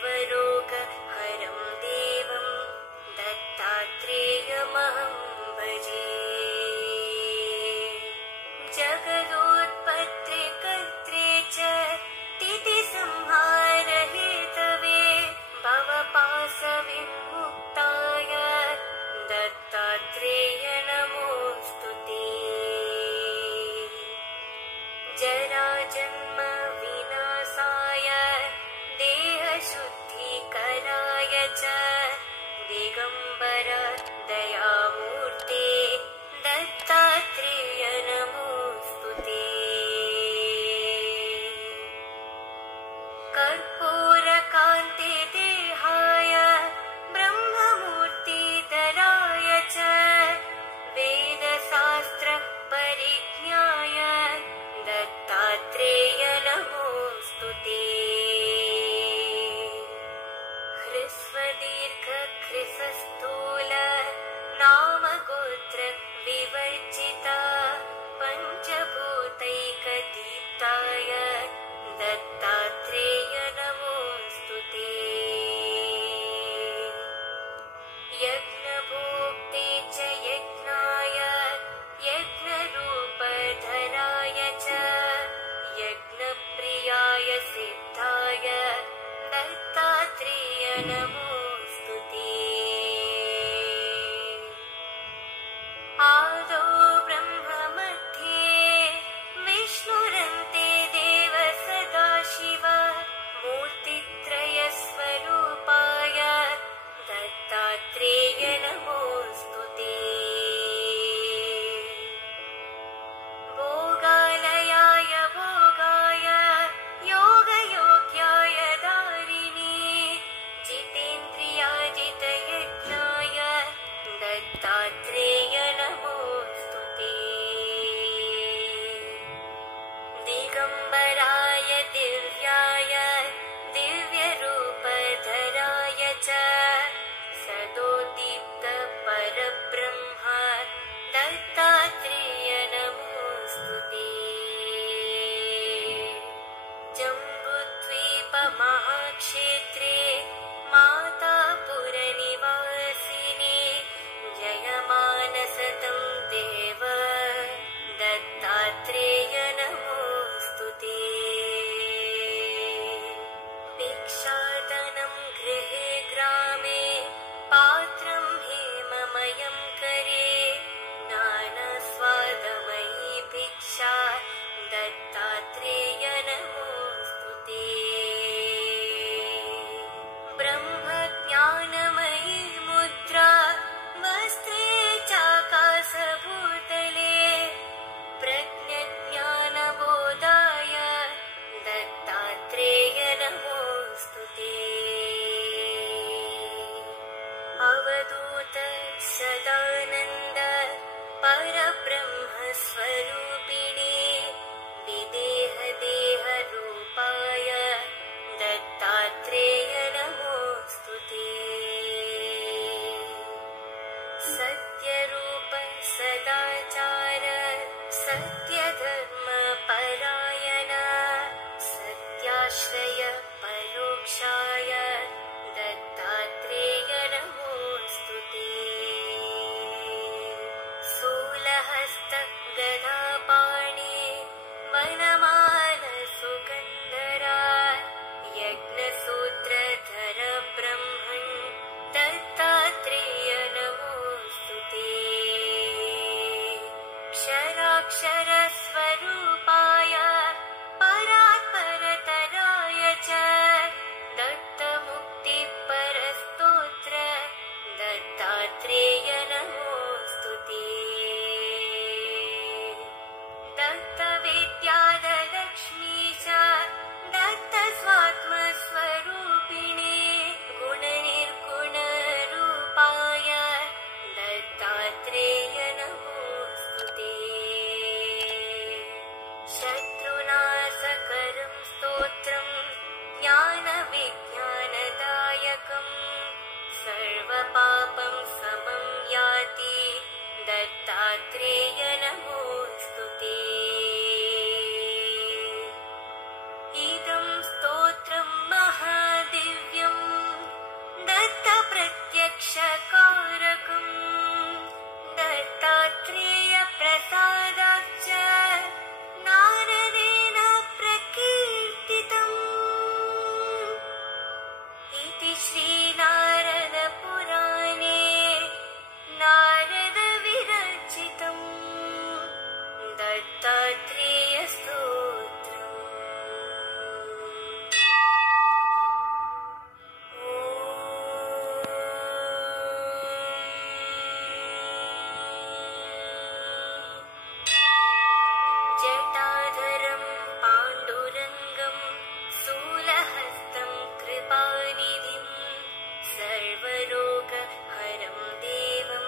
सर्वरोगहरं देवं दत्तात्रेयमहं भजे। जगदोत्पत्तिकर्त्रे च तिथिसंहारहेतवे भवपाशविमुक्ताय दत्तात्रेय नमोऽस्तु ते। जराजन्म विनाशाय देहशुद्धिकराय च दिगम्बर दयामूर्ते दत्तात्रेय नमोऽस्तु ते। कर्पूरकान्ते देहाय ब्रह्ममूर्तिधराय च वेदशास्त्रपरिज्ञाय दत्तात्रेय नमोऽस्तु ते। ह्रस्वदीर्घकृशस्थूल नामगोत्र विवर्जिता पञ्चभूतैकदीप्ताय दत्तात्रेय नमोऽस्तु ते। यज्ञभोक्ते च यज्ञाय यज्ञरूपधराय च यज्ञप्रियाय सिद्धाय दत्तात्रेय नमोऽस्तु ते। आदौ ब्रह्ममध्ये विष्णुरन्ते देव सदाशिव मूर्तित्रयस्वरूपाय दत्तात्रेय नमोऽस्तु ते। भोगालयाय भोगाय योगयोग्याय दारिणे जितेन्द्रियाजितयज्ञाय दत्तात्रेय नमोऽस्तु ते। दिगम्बराय दिव्याय दिव्यरूपधराय च सदोदीप्त परब्रह्म दत्तात्रेय नमोऽस्तु ते। जम्बुद्वीपमहाक्षेत्रे मातापुरनिवासिने जयमानसतं देव दत्तात्रेय नमोऽस्तु ते। भिक्षाटनं गृहे ग्रामे पात्रं हेममयं करे ज्ञानस्वादमयी भिक्षा दत्तात्रेय नमोऽस्तु ते। ब्रह्मज्ञानमयी मुद्रा वस्त्रे चाकाशभूतले प्रज्ञज्ञानबोधाय दत्तात्रेय नमोऽस्तु ते। अवधूत सदानन्द परब्रह्मस्वरूपिणे विदेहदेहरूपाय दत्तात्रेय नमोऽस्तु ते। सत्यरूप सदाचार सत्यधर्मपरायण सत्याश्रय परोक्षाय दत्तात्रेय नमोऽस्तु ते। मोक्षकारकं दत्तात्रेयप्रसादाच्च नारदेन प्रकीर्तितम् इति श्रीनारदपुराणे नारदविरचितम् दत्तात्रेयस्तोत्रम्। जटाधरं पाण्डुरङ्गं शूलहस्तं कृपानिधिं सर्वरोगहरं देवं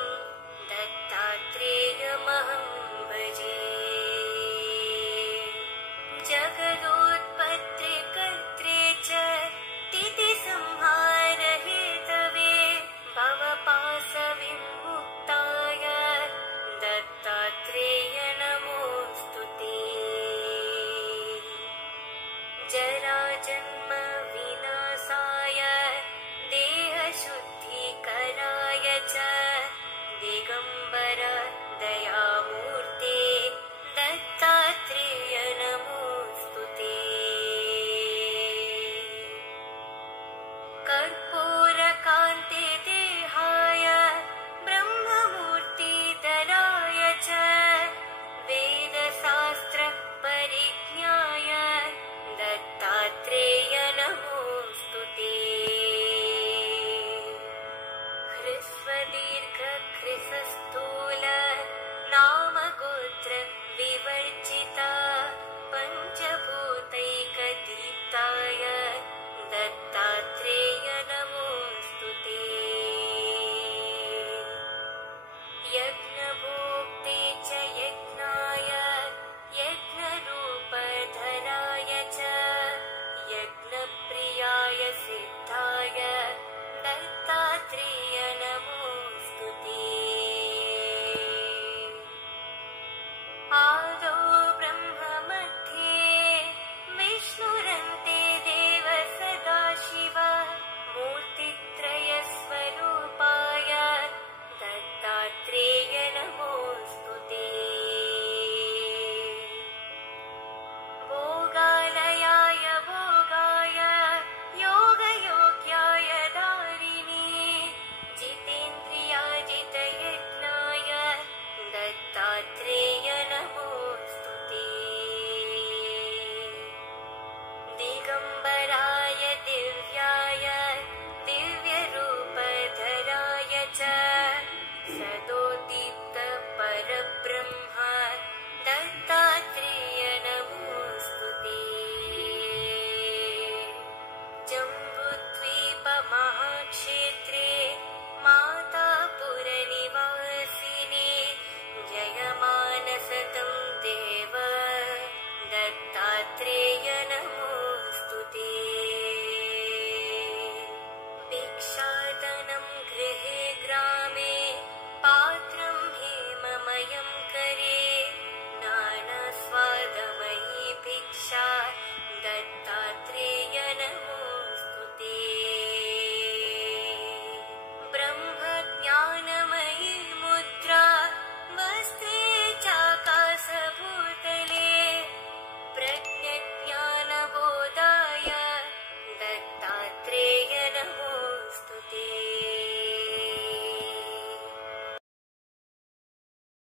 दत्तात्रेयमहं भजे। जगदोत्पत्तिकर्त्रे च तिथिसंहारहेतवे भवपाशविमुक्ताय दत्तात्रेय नमोऽस्तु ते। जराजन्म विनाशाय देहशुद्धिकराय च दिगम्बर दयामूर्ते दत्तात्रेय नमोऽस्तु ते। कर्पूर